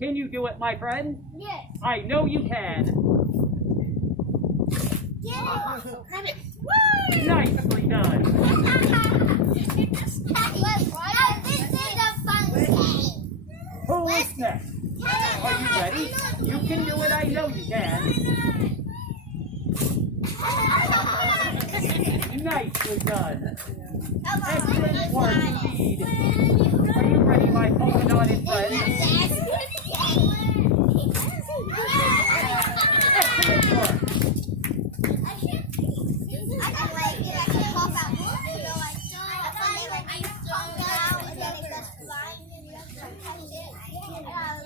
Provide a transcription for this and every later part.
Can you do it, my friend? Yes. I know you can. Get it. Nicely done. This is a fun game. Who is next? Are you ready? You can do it. I know you can. Nicely done. Excellent work indeed. Are you ready, my polka dotted friend? Excellent work.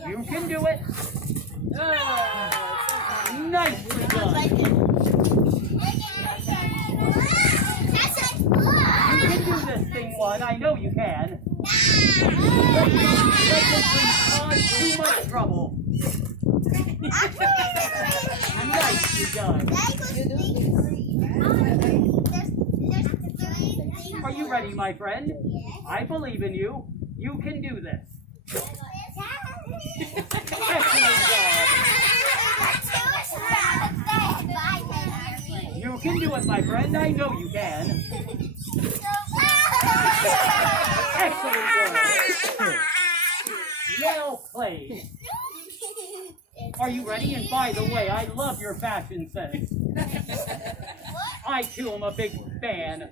You can do it. Nicely done. You can do this thing, one. I know you can. Let's cause too much trouble. Nicely done. Are you ready, my friend? I believe in you. You can do this. Excellent job. You can do it, my friend. I know you can. Excellent work. Well played. Are you ready? And by the way, I love your fashion sense. I too am a big fan.